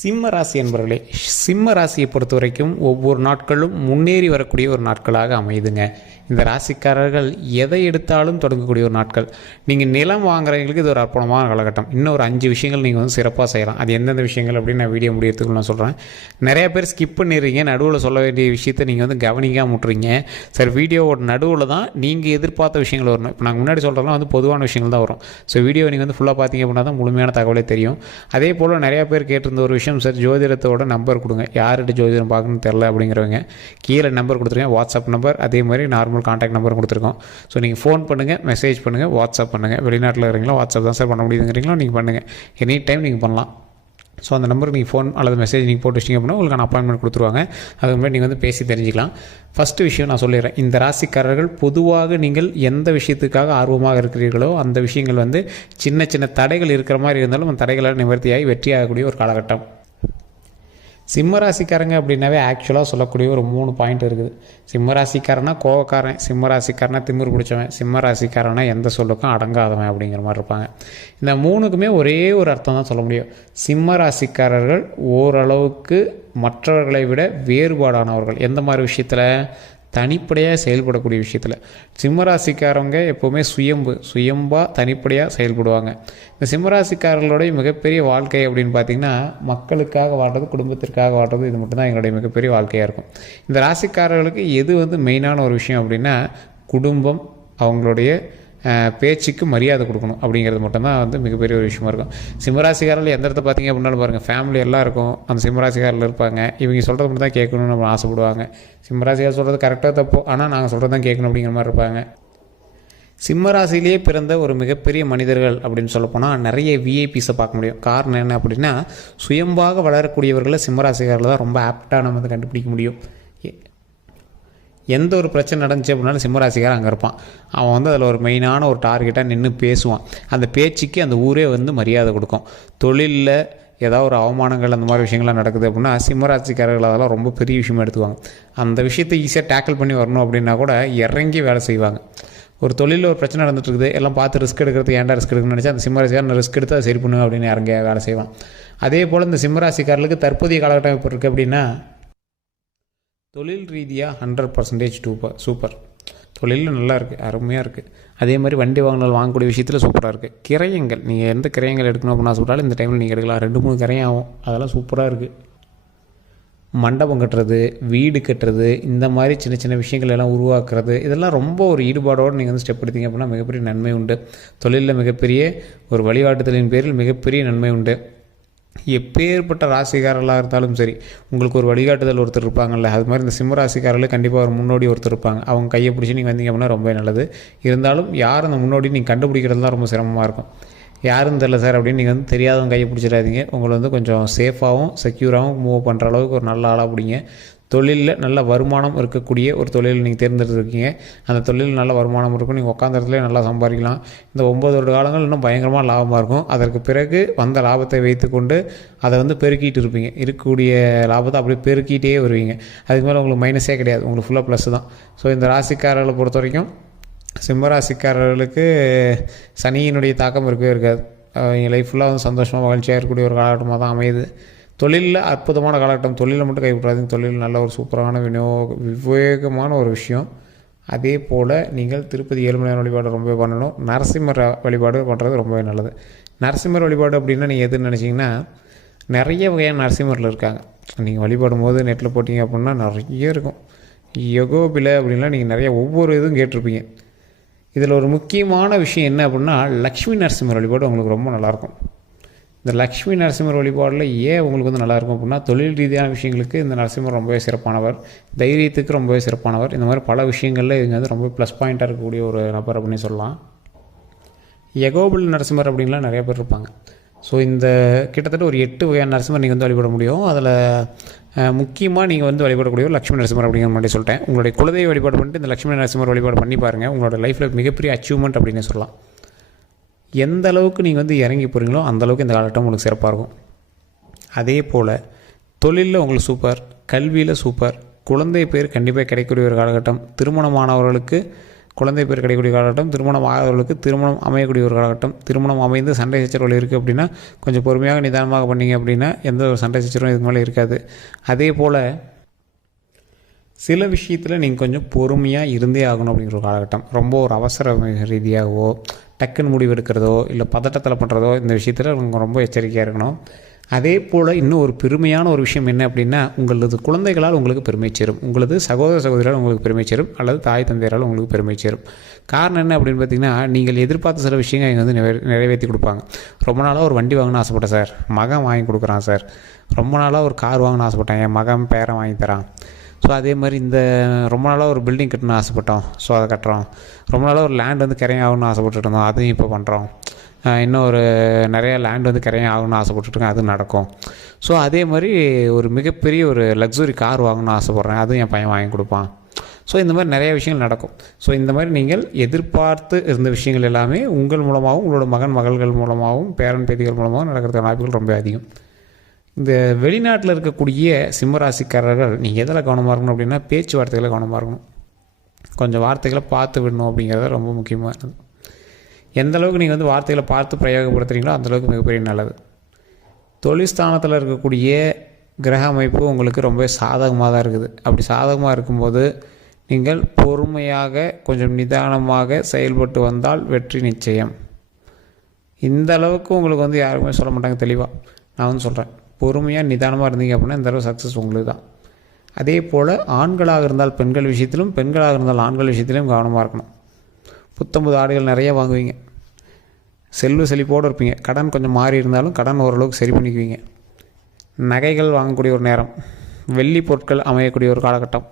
சிம்ம ராசி என்பவர்களே, சிம்ம ராசியை பொறுத்த வரைக்கும் ஒவ்வொரு நாட்களும் முன்னேறி வரக்கூடிய ஒரு நாட்களாக அமையுதுங்க. இந்த ராசிக்காரர்கள் எதை எடுத்தாலும் தொடங்கக்கூடிய ஒரு நாட்கள். நீங்கள் நிலம் வாங்குறவங்களுக்கு இது ஒரு அற்புதமான காலகட்டம். இன்னும் ஒரு 5 விஷயங்கள் நீங்கள் வந்து சிறப்பாக செய்யலாம். அது எந்தெந்த விஷயங்கள் அப்படின்னு நான் வீடியோ முடியறதுக்கு நான் சொல்கிறேன். நிறைய பேர் ஸ்கிப் பண்ணிடுறீங்க, நடுவில் சொல்ல வேண்டிய விஷயத்தை நீங்கள் வந்து கவனிக்காமல் விட்டுறீங்க. சரி, வீடியோவோட நடுவில் தான் நீங்கள் எதிர்பார்த்த விஷயங்கள் வரணும். இப்போ நாங்கள் முன்னாடி சொல்கிறதுலாம் வந்து பொதுவான விஷயங்கள் தான் வரும். ஸோ வீடியோ நீங்கள் வந்து ஃபுல்லாக பார்த்தீங்க அப்படின்னா தான் முழுமையான தகவலே தெரியும். அதே போல் நிறையா பேர் கேட்டிருந்த ஒரு விஷயம், சார் ஜோதிடத்தோட நம்பர் கொடுங்க, யார்கிட்ட ஜோதிடம் பார்க்கணும்னு தெரில அப்படிங்கிறவங்க கீழே நம்பர் கொடுத்துருக்கேன், வாட்ஸ்அப் நம்பர், அதே மாதிரி நார்மல் கான்டாக்ட் நம்பர் கொடுத்துருக்கோம். ஸோ நீங்கள் ஃபோன் பண்ணுங்கள், மெசேஜ் பண்ணுங்கள், வாட்ஸ்அப் பண்ணுங்கள். வெளிநாட்டில் இருக்கிறீங்களா வாட்ஸ்அப் தான் சார் பண்ண முடியுதுங்கிறீங்களோ நீங்கள் பண்ணுங்கள், எனி டைம் நீங்கள் பண்ணலாம். ஸோ அந்த நம்பருக்கு நீங்கள் ஃபோன் அல்லது மெசேஜ் நீங்கள் போட்டு வச்சிங்க அப்படின்னா உங்களுக்கான அப்பாயின்மெண்ட் கொடுத்துருவாங்க. அதுக்கு முன்னாடி நீங்கள் வந்து பேசி தெரிஞ்சிக்கலாம். ஃபஸ்ட்டு விஷயம் நான் சொல்லிடுறேன், இந்த ராசிக்காரர்கள் பொதுவாக நீங்கள் எந்த விஷயத்துக்காக ஆர்வமாக இருக்கிறீர்களோ அந்த விஷயங்கள் வந்து சின்ன சின்ன தடைகள் இருக்கிற மாதிரி இருந்தாலும் அந்த தடைகளால் நிவர்த்தியாகி வெற்றியாகக்கூடிய ஒரு காலகட்டம். சிம்மராசிக்காரங்க அப்படின்னாவே ஆக்சுவலாக சொல்லக்கூடிய ஒரு 3 பாயிண்ட் இருக்குது. சிம்மராசிக்காரனா கோவக்காரன், சிம்மராசிக்காரனா திமிர் பிடிச்சவன், சிம்மராசிக்காரனா எந்த சொல்லுக்கும் அடங்காதவன் அப்படிங்கிற மாதிரி இருப்பாங்க. இந்த 3க்குமே ஒரே ஒரு அர்த்தம் தான் சொல்ல முடியும். சிம்மராசிக்காரர்கள் ஓரளவுக்கு மற்றவர்களை விட வேறுபாடானவர்கள். எந்த மாதிரி விஷயத்தில்? தனிப்படையாக செயல்படக்கூடிய விஷயத்தில். சிம்மராசிக்காரங்க எப்போவுமே சுயம்பாக தனிப்படையாக செயல்படுவாங்க. இந்த சிம்மராசிக்காரர்களுடைய மிகப்பெரிய வாழ்க்கை அப்படின்னு பார்த்திங்கன்னா, மக்களுக்காக வாழ்கிறது, குடும்பத்திற்காக வாழ்கிறது, இது மட்டும்தான் எங்களுடைய மிகப்பெரிய வாழ்க்கையாக இருக்கும். இந்த ராசிக்காரர்களுக்கு எது வந்து மெயினான ஒரு விஷயம் அப்படின்னா, குடும்பம், அவங்களுடைய பேச்சுக்கு மரியாதை கொடுக்கணும் அப்படிங்கிறது மட்டும்தான் வந்து மிகப்பெரிய ஒரு விஷயமா இருக்கும். சிம்மராசிக்காரர்கள் எந்த இடத்த பார்த்தீங்க அப்படின்னாலும் பாருங்கள், ஃபேமிலி எல்லாம் இருக்கும், அந்த சிம்மராசிக்காரில் இருப்பாங்க. இவங்க சொல்கிறது மட்டும் தான் கேட்கணும்னு நம்ம ஆசைப்படுவாங்க. சிம்மராசிக்காரர் சொல்கிறது கரெக்டாக தப்போ, ஆனால் நாங்கள் சொல்கிறது தான் கேட்கணும் அப்படிங்கிற மாதிரி இருப்பாங்க. சிம்மராசிலேயே பிறந்த ஒரு மிகப்பெரிய மனிதர்கள் அப்படின்னு சொல்லப்போனால் நிறைய விஐபிஸை பார்க்க முடியும். காரணம் என்ன அப்படின்னா, சுயம்பாக வளரக்கூடியவர்களை சிம்மராசிக்காரில் தான் ரொம்ப ஆப்டாக நம்ம வந்து கண்டுபிடிக்க முடியும். எந்த ஒரு பிரச்சனை நடந்துச்சு அப்படின்னாலும் சிம்மராசிக்காரன் அங்கே இருப்பான். அவன் வந்து அதில் ஒரு மெயினான ஒரு டார்கெட்டாக நின்று பேசுவான். அந்த பேச்சுக்கு அந்த ஊரே வந்து மரியாதை கொடுக்கும். தொழிலில் ஏதாவது ஒரு அவமானங்கள் அந்த மாதிரி விஷயங்கள்லாம் நடக்குது அப்படின்னா சிம்மராசிக்காரர்கள் அதெல்லாம் ரொம்ப பெரிய விஷயமா எடுத்துவாங்க. அந்த விஷயத்தை ஈஸியாக டேக்கிள் பண்ணி வரணும் அப்படின்னா கூட இறங்கி வேலை செய்வாங்க. ஒரு தொழிலில் ஒரு பிரச்சனை நடந்துட்டு இருக்குது, எல்லாம் பார்த்து ரிஸ்க் எடுக்கிறது, ஏன்டா ரிஸ்க் எடுக்கணும்னு நினச்சா அந்த சிம்மராசிக்காரன் ரிஸ்க் எடுத்து அதை சரி பண்ணுவேன் அப்படின்னு இறங்க வேலை செய்வான். அதே போல் இந்த சிம்மராசிக்காரர்களுக்கு தற்போதைய காலகட்டம் இப்போ இருக்குது அப்படின்னா, தொழில் ரீதியாக 100% சூப்பர். தொழிலில் நல்லா இருக்குது, அருமையாக இருக்குது. அதே மாதிரி வண்டி வாங்கக்கூடிய விஷயத்தில் சூப்பராக இருக்குது. கிரயங்கள், நீங்கள் எந்த கிரயங்கள் எடுக்கணும் அப்படின்னு சொல்லிட்டாலும் இந்த டைமில் நீங்கள் எடுக்கலாம். 2-3 கிரயம் ஆகும், அதெல்லாம் சூப்பராக இருக்குது. மண்டபம் கட்டுறது, வீடு கட்டுறது, இந்த மாதிரி சின்ன சின்ன விஷயங்கள் எல்லாம் உருவாக்குறது, இதெல்லாம் ரொம்ப ஒரு ஈடுபாடோடு நீங்கள் வந்து ஸ்டெப் எடுத்தீங்க அப்படின்னா மிகப்பெரிய நன்மை உண்டு. தொழிலில் மிகப்பெரிய ஒரு வழிகாட்டுதலின் பேரில் மிகப்பெரிய நன்மை உண்டு. எப்பேற்பட்ட ராசிக்காரர்களாக இருந்தாலும் சரி, உங்களுக்கு ஒரு வழிகாட்டுதல் ஒருத்தர் இருப்பாங்கள்ல, அது மாதிரி இந்த சிம்ம ராசிக்காரர்களுக்கு கண்டிப்பாக ஒரு முன்னோடி ஒருத்தர் இருப்பாங்க. அவங்க கையை பிடிச்சி நீங்கள் வந்தீங்க அப்படின்னா ரொம்ப நல்லது. இருந்தாலும் யார் அந்த முன்னோடி நீங்கள் கண்டுபிடிக்கிறது தான் ரொம்ப சிரமமாக இருக்கும். யாரும் தெரில சார் அப்படின்னு நீங்கள் வந்து தெரியாதவங்க கையை பிடிச்சிடாதீங்க. உங்களை வந்து கொஞ்சம் சேஃபாகவும் செக்யூராகவும் மூவ் பண்ணுற அளவுக்கு ஒரு நல்ல ஆளாக பிடிங்க. தொழிலில் நல்ல வருமானம் இருக்கக்கூடிய ஒரு தொழில் நீங்கள் தேர்ந்தெடுத்துருக்கீங்க. அந்த தொழில் நல்ல வருமானம் இருக்கும், நீங்கள் உட்காந்த இடத்துல நல்லா சம்பாதிக்கலாம். இந்த 9 வருட காலங்கள் இன்னும் பயங்கரமாக லாபமாக இருக்கும். அதற்கு பிறகு வந்த லாபத்தை வைத்துக்கொண்டு அதை வந்து பெருக்கிட்டு இருப்பீங்க. இருக்கக்கூடிய லாபத்தை அப்படியே பெருக்கிட்டே வருவீங்க. அதுக்கு மேலே உங்களுக்கு மைனஸே கிடையாது, உங்களுக்கு ஃபுல்லாக ப்ளஸ் தான். ஸோ இந்த ராசிக்காரர்களை பொறுத்த வரைக்கும் சிம்மராசிக்காரர்களுக்கு சனியினுடைய தாக்கம் இருக்கவே இருக்காது. எங்கள் லைஃப் ஃபுல்லாக வந்து சந்தோஷமாக மகிழ்ச்சியாக இருக்கக்கூடிய ஒரு காலகட்டமாக தான் அமையுது. தொழிலில் அற்புதமான காலகட்டம். தொழிலை மட்டும் கைவிட்றாதீங்க. தொழில் நல்ல ஒரு சூப்பரான விவேகமான ஒரு விஷயம். அதே போல் நீங்கள் திருப்பதி ஏழுமலையான் வழிபாடு ரொம்பவே பண்ணணும். நரசிம்மர் வழிபாடு பண்ணுறது ரொம்பவே நல்லது. நரசிம்மர் வழிபாடு அப்படின்னா நீங்கள் எதுன்னு நினச்சிங்கன்னா, நிறைய வகையான நரசிம்மரில் இருக்காங்க. நீங்கள் வழிபாடும் போது நெட்டில் போட்டிங்க அப்படின்னா நிறைய இருக்கும். யகோபில அப்படின்லாம் நீங்கள் நிறைய ஒவ்வொரு இதுவும் கேட்டிருப்பீங்க. இதில் ஒரு முக்கியமான விஷயம் என்ன அப்படின்னா, லக்ஷ்மி நரசிம்மர் வழிபாடு உங்களுக்கு ரொம்ப நல்லாயிருக்கும். இந்த லக்ஷ்மி நரசிம்மர் வழிபாடில் ஏன் உங்களுக்கு வந்து நல்லாயிருக்கும் அப்படின்னா, தொழில் ரீதியான விஷயங்களுக்கு இந்த நரசிம்மர் ரொம்பவே சிறப்பானவர், தைரியத்துக்கு ரொம்பவே சிறப்பானவர். இந்த மாதிரி பல விஷயங்களில் இவங்க வந்து ரொம்ப ப்ளஸ் பாயிண்ட்டாக இருக்கக்கூடிய ஒரு நபர் அப்படின்னு சொல்லலாம். யகோபில் நரசிம்மர் அப்படின்லாம் நிறைய பேர் இருப்பாங்க. ஸோ இந்த கிட்டத்தட்ட ஒரு 8 வகையான நரசிம்மர் நீங்கள் வந்து வழிபட முடியும். அதில் முக்கியமாக நீங்கள் வந்து வழிபடக்கூடிய லக்ஷ்மி நரசிம்மர் அப்படிங்கிற மாதிரி சொல்லிட்டேன். உங்களுடைய குலதெய்வ வழிபாடு பண்ணிட்டு இந்த லக்ஷ்மி நரசிம்மர் வழிபாடு பண்ணி பாருங்கள். உங்களோட லைஃப்பில் மிகப்பெரிய அச்சீவ்மெண்ட் அப்படின்னு சொல்லலாம். எந்த அளவுக்கு நீங்கள் வந்து இறங்கி போகிறீங்களோ அந்தளவுக்கு இந்த காலகட்டம் உங்களுக்கு சிறப்பாக இருக்கும். அதே போல் தொழிலில் உங்களுக்கு சூப்பர், கல்வியில் சூப்பர், குழந்தை பேர் கண்டிப்பாக கிடைக்கக்கூடிய ஒரு காலகட்டம். திருமணமானவர்களுக்கு குழந்தை பேர் கிடைக்கக்கூடிய காலகட்டம், திருமணம் ஆகாதவர்களுக்கு திருமணம் அமையக்கூடிய ஒரு காலகட்டம். திருமணம் அமைந்து சண்டை சச்சரவுகள் இருக்குது அப்படின்னா கொஞ்சம் பொறுமையாக நிதானமாக பண்ணிங்க அப்படின்னா எந்த ஒரு சண்டை சச்சரவும் இதுக்கு மேலே இருக்காது. அதே போல் சில விஷயத்தில் நீங்கள் கொஞ்சம் பொறுமையாக இருந்தே ஆகணும் அப்படிங்கிற ஒரு காலகட்டம். ரொம்ப ஒரு அவசர ரீதியாகவோ டக்குன்னு முடிவு எடுக்கிறதோ இல்லை பதட்டத்தில் பண்ணுறதோ இந்த விஷயத்தில் நீங்கள் ரொம்ப எச்சரிக்கையாக இருக்கணும். அதே போல் இன்னும் ஒரு பெருமையான ஒரு விஷயம் என்ன அப்படின்னா, உங்களது குழந்தைகளால் உங்களுக்கு பெருமை சேரும், உங்களது சகோதர சகோதரியால் உங்களுக்கு பெருமை சேரும், அல்லது தாய் தந்தையரால் உங்களுக்கு பெருமை சேரும். காரணம் என்ன அப்படின்னு பார்த்தீங்கன்னா, நீங்கள் எதிர்பார்த்த சில விஷயங்கள் இங்கே வந்து நிறைவேற்றி கொடுப்பாங்க. ரொம்ப நாளாக ஒரு வண்டி வாங்கணும்னு ஆசைப்பட்டேன் சார், மகன் வாங்கி கொடுக்குறான் சார். ரொம்ப நாளாக ஒரு கார் வாங்கணும்னு ஆசைப்பட்டேன், என் மகன் பேரன் வாங்கி தரான். ஸோ அதே மாதிரி இந்த ரொம்ப நாளாக ஒரு பில்டிங் கட்டணும்னு ஆசைப்பட்டோம், ஸோ அதை கட்டுறோம். ரொம்ப நாளாக ஒரு லேண்ட் வந்து கிரையம் ஆகணும்னு ஆசைப்பட்டுட்டு இருந்தோம், அதையும் இப்போ பண்ணுறோம். இன்னும் ஒரு நிறையா லேண்ட் வந்து கிரையம் ஆகணும்னு ஆசைப்பட்டுருக்கேன், அது நடக்கும். ஸோ அதே மாதிரி ஒரு மிகப்பெரிய ஒரு லக்ஸுரி கார் வாங்கணும்னு ஆசைப்பட்றேன், அதுவும் என் பையன் வாங்கி கொடுப்பான். ஸோ இந்த மாதிரி நிறைய விஷயங்கள் நடக்கும். ஸோ இந்த மாதிரி நீங்கள் எதிர்பார்த்து இருந்த விஷயங்கள் எல்லாமே உங்கள் மூலமாகவும் உங்களோட மகன் மகள்கள் மூலமாகவும் பேரன் பேத்திகள் மூலமாகவும் நடக்கிறதுக்கான வாய்ப்புகள் ரொம்ப அதிகம். இந்த வெளிநாட்டில் இருக்கக்கூடிய சிம்மராசிக்காரர்கள் நீங்கள் எதில் கவனமாக இருக்கணும் அப்படின்னா, பேச்சுவார்த்தைகளை கவனமாக இருக்கணும். கொஞ்சம் வார்த்தைகளை பார்த்து விடணும் அப்படிங்கிறத ரொம்ப முக்கியமானது. எந்த அளவுக்கு நீங்கள் வந்து வார்த்தைகளை பார்த்து பிரயோகப்படுத்துகிறீங்களோ அந்தளவுக்கு மிகப்பெரிய நல்லது. தொழில் ஸ்தானத்தில் இருக்கக்கூடிய கிரக அமைப்பு உங்களுக்கு ரொம்ப சாதகமாக தான் இருக்குது. அப்படி சாதகமாக இருக்கும்போது நீங்கள் பொறுமையாக கொஞ்சம் நிதானமாக செயல்பட்டு வந்தால் வெற்றி நிச்சயம். இந்த அளவுக்கு உங்களுக்கு வந்து யாருக்குமே சொல்ல மாட்டாங்க தெளிவாக. நான் வந்து சொல்கிறேன், பொறுமையாக நிதானமாக இருந்தீங்க அப்படின்னா இந்த அளவு சக்ஸஸ் உங்களுக்கு தான். அதே போல் ஆண்களாக இருந்தால் பெண்கள் விஷயத்திலும், பெண்களாக இருந்தால் ஆண்கள் விஷயத்திலும் கவனமாக இருக்கணும். புத்தம்புது ஆடைகள் நிறைய வாங்குவீங்க, செல்வ செழிப்போடு இருப்பீங்க. கடன் கொஞ்சம் மாறி இருந்தாலும் கடன் ஓரளவுக்கு சரி பண்ணிக்குவீங்க. நகைகள் வாங்கக்கூடிய ஒரு நேரம், வெள்ளி பொருட்கள் அமையக்கூடிய ஒரு காலகட்டம்.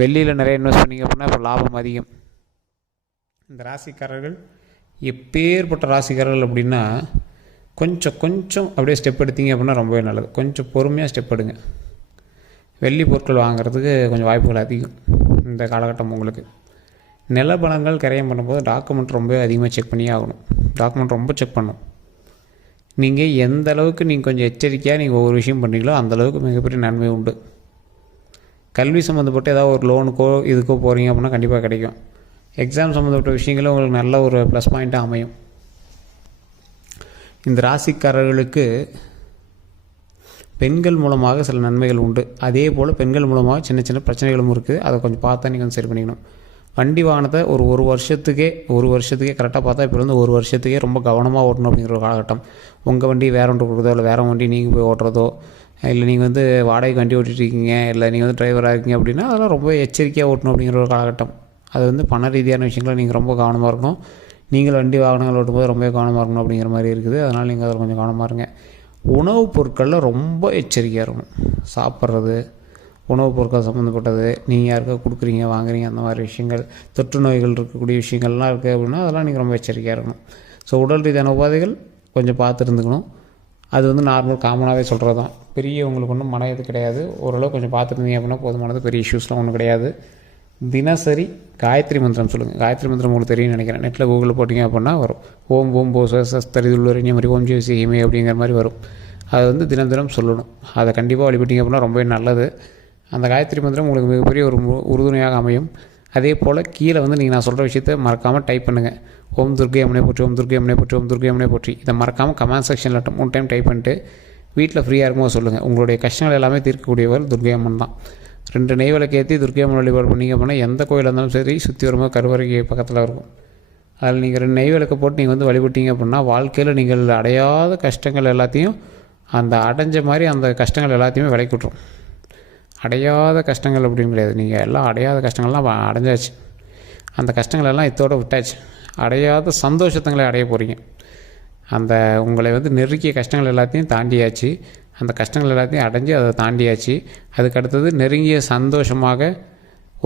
வெள்ளியில் நிறைய இன்வெஸ்ட் பண்ணிங்க அப்படின்னா இப்போ லாபம் அதிகம். இந்த ராசிக்காரர்கள் எப்பேற்பட்ட ராசிக்காரர்கள் அப்படின்னா, கொஞ்சம் அப்படியே ஸ்டெப் எடுத்தீங்க அப்படின்னா ரொம்பவே நல்லது. கொஞ்சம் பொறுமையாக ஸ்டெப் எடுங்க. வெள்ளி பொருட்கள் வாங்குறதுக்கு கொஞ்சம் வாய்ப்புகள் அதிகம் இந்த காலகட்டம் உங்களுக்கு. நிலபலங்கள் கிரையம் பண்ணும்போது டாக்குமெண்ட் ரொம்ப அதிகமாக செக் பண்ணியே ஆகணும். டாக்குமெண்ட் ரொம்ப செக் பண்ணணும். நீங்கள் எந்த அளவுக்கு நீங்கள் கொஞ்சம் எச்சரிக்கையாக நீங்கள் ஒவ்வொரு விஷயம் பண்ணுறீங்களோ அந்தளவுக்கு மிகப்பெரிய நன்மை உண்டு. கல்வி சம்மந்தப்பட்ட ஏதாவது ஒரு லோனுக்கோ இதுக்கோ போகிறீங்க அப்படின்னா கண்டிப்பாக கிடைக்கும். எக்ஸாம் சம்மந்தப்பட்ட விஷயங்களும் உங்களுக்கு நல்ல ஒரு ப்ளஸ் பாயிண்ட்டாக அமையும். இந்த ராசிக்காரர்களுக்கு பெண்கள் மூலமாக சில நன்மைகள் உண்டு. அதே போல் பெண்கள் மூலமாக சின்ன சின்ன பிரச்சனைகளும் இருக்குது. அதை கொஞ்சம் பார்த்தா நீங்கள் வந்து சரி பண்ணிக்கணும். வண்டி வாகனத்தை ஒரு வருஷத்துக்கே கரெக்டாக பார்த்தா இப்போ வந்து ஒரு வருஷத்துக்கே ரொம்ப கவனமாக ஓட்டணும் அப்படிங்கிற ஒரு காலகட்டம். உங்கள் வண்டி வேற ஒன்று கொடுக்குறதோ இல்லை வேறு வண்டி நீங்கள் போய் ஓட்டுறதோ, இல்லை நீங்கள் வந்து வாடகைக்கு வண்டி ஓட்டிகிட்ருக்கீங்க, இல்லை நீங்கள் வந்து டிரைவராக இருக்கீங்க அப்படின்னா அதெல்லாம் ரொம்ப எச்சரிக்கையாக ஓட்டணும் அப்படிங்கிற ஒரு காலகட்டம். அது வந்து பண ரீதியான விஷயங்களை நீங்கள் ரொம்ப கவனமாக இருக்கணும். நீங்கள் வண்டி வாகனங்கள் ஓட்டும்போது ரொம்ப கவனமாக இருக்கணும் அப்படிங்கிற மாதிரி இருக்குது. அதனால் நீங்கள் அதில் கொஞ்சம் கவனமாக இருங்க. உணவுப் பொருட்களில் ரொம்ப எச்சரிக்கையாக இருக்கணும். சாப்பிட்றது, உணவுப் பொருட்கள் சம்மந்தப்பட்டது, நீங்கள் யாருக்கா கொடுக்குறீங்க வாங்குறீங்க அந்த மாதிரி விஷயங்கள், தொற்று நோய்கள் இருக்கக்கூடிய விஷயங்கள்லாம் இருக்குது அப்படின்னா அதெல்லாம் நீங்கள் ரொம்ப எச்சரிக்கையாக இருக்கணும். ஸோ உடல் ரீதியான உபாதைகள் கொஞ்சம் பார்த்து இருந்துக்கணும். அது வந்து நார்மல் காமனாகவே சொல்கிறது தான். பெரிய உங்களுக்கு ஒன்றும் மன இது கிடையாது. ஓரளவு கொஞ்சம் பார்த்துருந்தீங்க அப்படின்னா போதுமானது. பெரிய இஷ்யூஸ்லாம் ஒன்றும் கிடையாது. தினசரி காயத்ரி மந்திரம் சொல்லுங்கள். காயத்ரி மந்திரம் உங்களுக்கு தெரியும்னு நினைக்கிறேன். நெட்டில் கூகுளில் போட்டிங்க அப்படின்னா வரும். ஓம் ஓம் போ சஸ்தரிதுள்ளறிஞ மாதிரி ஓம் ஜி சிஎம்ஏ அப்படிங்கிற மாதிரி வரும். அது வந்து தினம் தினம் சொல்லணும். அதை கண்டிப்பாக வழிபட்டிங்க அப்படின்னா ரொம்பவே நல்லது. அந்த காயத்ரி மந்திரம் உங்களுக்கு மிகப்பெரிய ஒரு உறுதுணையாக அமையும். அதே போல் கீழே வந்து நீங்கள் நான் சொல்கிற விஷயத்தை மறக்காமல் டைப் பண்ணுங்கள். ஓம் துர்க்கை அம்மனை போற்றி, ஓம் துர்க்கை அம்மனை போற்றி, ஓம் துர்க்கை அம்மனை போற்றி. இதை மறக்காமல் கமெண்ட் செக்ஷனில் 3 டைம் டைப் பண்ணிட்டு வீட்டில் ஃப்ரீயாக இருக்கும்போது சொல்லுங்கள். உங்களுடைய கஷ்டங்கள் எல்லாமே தீர்க்கக்கூடியவர் துர்க்கை அம்மன் தான். 2 நெய் விளக்கேற்றி துர்க்கை அம்மன் வழிபாடு பண்ணிங்க அப்படின்னா எந்த கோயிலாக இருந்தாலும் சரி சுற்றி வரும்போது கருவறைக்கு பக்கத்தில் இருக்கும். அதில் நீங்கள் 2 நெய் விளக்கை போட்டு நீங்கள் வந்து வழிபட்டீங்க அப்படின்னா வாழ்க்கையில் நீங்கள் அடையாத கஷ்டங்கள் எல்லாத்தையும் அந்த அடைஞ்ச மாதிரி அந்த கஷ்டங்கள் எல்லாத்தையுமே விலக்கி விட்டுரும். அடையாத கஷ்டங்கள் அப்படின்னு கிடையாது. நீங்கள் எல்லாம் அடையாத கஷ்டங்கள்லாம் அடைஞ்சாச்சு. அந்த கஷ்டங்கள் எல்லாம் இதோட விட்டாச்சு. அடையாத சந்தோஷத்தங்களை அடைய போகிறீங்க. அந்த உங்களை வந்து நெருக்கிய கஷ்டங்கள் எல்லாத்தையும் தாண்டியாச்சு. அந்த கஷ்டங்கள் எல்லாத்தையும் அடைஞ்சு அதை தாண்டியாச்சு. அதுக்கடுத்தது நெருங்கிய சந்தோஷமாக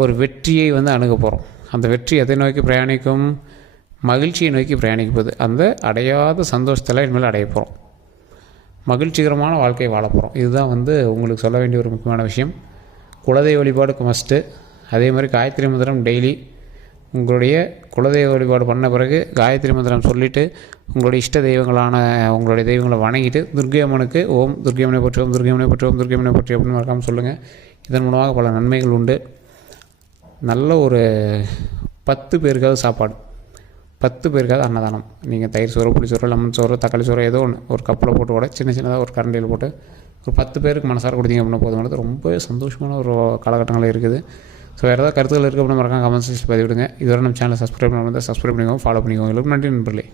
ஒரு வெற்றியை வந்து அணுக போகிறோம். அந்த வெற்றி எதை நோக்கி பிரயாணிக்கும்? மகிழ்ச்சியை நோக்கி பிரயாணிக்க போகுது. அந்த அடையாத சந்தோஷத்தில் இனிமேல் அடைய போகிறோம். மகிழ்ச்சிகரமான வாழ்க்கை வாழ போகிறோம். இதுதான் வந்து உங்களுக்கு சொல்ல வேண்டிய ஒரு முக்கியமான விஷயம். குலதெய்வ வழிபாடுக்கு மஸ்ட்டு. அதே மாதிரி காயத்ரி மந்திரம் டெய்லி உங்களுடைய குலதெய்வ வழிபாடு பண்ண பிறகு காயத்ரி மந்திரம் சொல்லிவிட்டு உங்களுடைய இஷ்ட தெய்வங்களான உங்களுடைய தெய்வங்களை வணங்கிட்டு துர்க்கை அம்மனுக்கு ஓம் துர்க்கை அம்மனை போற்றி, ஓம் துர்க்கை அம்மனை போற்றி, ஓம் துர்க்கை அம்மனை போற்றி அப்படின்னு மறக்காமல் சொல்லுங்கள். இதன் மூலமாக பல நன்மைகள் உண்டு. நல்ல ஒரு 10 பேருக்காவது சாப்பாடு, 10 பேருக்காவது அன்னதானம். நீங்கள் தயிர் சோறு, புளி சோறு, லெமன் சோறு, தக்காளி சோறு ஏதோ ஒன்று ஒரு கப்பில் போட்டு கூட சின்னதாக ஒரு கரண்டியில் போட்டு ஒரு 10 பேருக்கு மனசார கொடுத்தீங்க அப்படின்னா போதுமானது. ரொம்ப சந்தோஷமான ஒரு காலகட்டங்கள் இருக்குது. ஸோ வேறு ஏதாவது கருத்துக்கள் இருக்குது அப்படின்னா மறக்காம கமெண்ட் செக்ஷனில் பதிவிடுங்க. இதுவரை நம்ம சேனலை சப்ஸ்கிரைப் பண்ணி சப்ஸ்கிரைப் பண்ணிக்கோங்க, ஃபாலோ பண்ணிக்கோங்க. நன்றி நண்பர்களே.